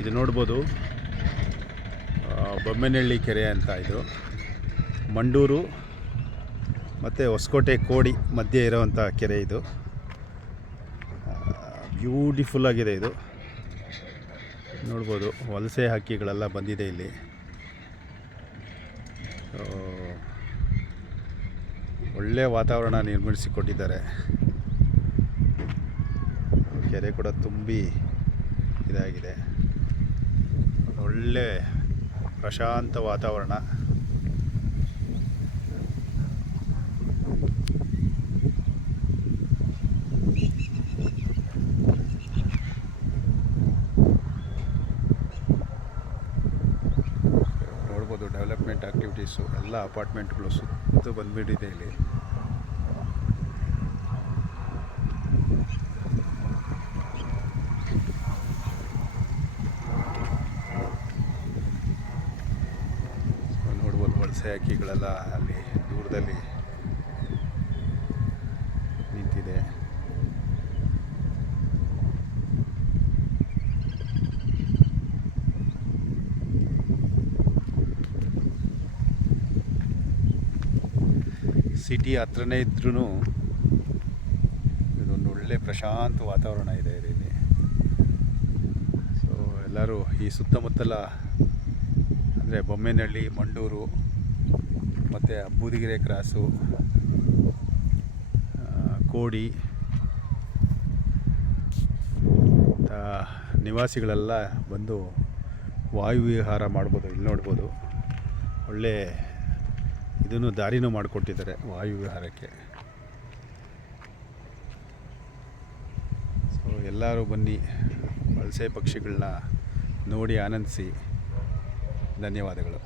ಇದು ನೋಡ್ಬೋದು ಬೊಮ್ಮೆನಹಳ್ಳಿ ಕೆರೆ ಅಂತ. ಇದು ಮಂಡೂರು ಮತ್ತು ಹೊಸಕೋಟೆ ಕೋಡಿ ಮಧ್ಯೆ ಇರೋವಂಥ ಕೆರೆ ಇದು. ಬ್ಯೂಟಿಫುಲ್ ಆಗಿದೆ ಇದು. ನೋಡ್ಬೋದು ವಲಸೆ ಹಕ್ಕಿಗಳೆಲ್ಲ ಬಂದಿದೆ ಇಲ್ಲಿ. ಒಳ್ಳೆಯ ವಾತಾವರಣ ನಿರ್ಮಿಸಿಕೊಟ್ಟಿದ್ದಾರೆ. ಕೆರೆ ಕೂಡ ತುಂಬಿ ಇದಾಗಿದೆ. ಒಳ್ಳೆ ಪ್ರಶಾಂತ ವಾತಾವರಣ. ನೋಡ್ಬೋದು ಡೆವಲಪ್ಮೆಂಟ್ ಆ್ಯಕ್ಟಿವಿಟೀಸು ಎಲ್ಲ ಅಪಾರ್ಟ್ಮೆಂಟ್ಗಳು ಸುತ್ತ ಬಂದುಬಿಟ್ಟಿದೆ ಇಲ್ಲಿ. ನೋಡ್ಬೋದು ವಲಸೆ ಹಕ್ಕಿಗಳೆಲ್ಲ ಅಲ್ಲಿ ದೂರದಲ್ಲಿ ನಿಂತಿದೆ. ಸಿಟಿ ಹತ್ರನೇ ಇದ್ರೂ ಇದೊಂದು ಒಳ್ಳೆ ಪ್ರಶಾಂತ ವಾತಾವರಣ ಇದೆ ಇಲ್ಲಿ. ಸೊ ಎಲ್ಲರೂ ಈ ಸುತ್ತಮುತ್ತಲ ಅಂದರೆ ಬೊಮ್ಮೆನಹಳ್ಳಿ, ಮಂಡೂರು ಮತ್ತು ಅಬ್ಬೂದಿಗೆರೆ ಕ್ರಾಸು, ಕೋಡಿ ನಿವಾಸಿಗಳೆಲ್ಲ ಬಂದು ವಾಯುವಿಹಾರ ಮಾಡ್ಬೋದು. ಇಲ್ಲಿ ನೋಡ್ಬೋದು ಒಳ್ಳೆ ಇದನ್ನು ದಾರಿನೂ ಮಾಡಿಕೊಟ್ಟಿದ್ದಾರೆ ವಾಯುವಿಹಾರಕ್ಕೆ. ಸೊ ಎಲ್ಲರೂ ಬನ್ನಿ ವಲಸೆ ಪಕ್ಷಿಗಳನ್ನ ನೋಡಿ ಆನಂದಿಸಿ. ಧನ್ಯವಾದಗಳು.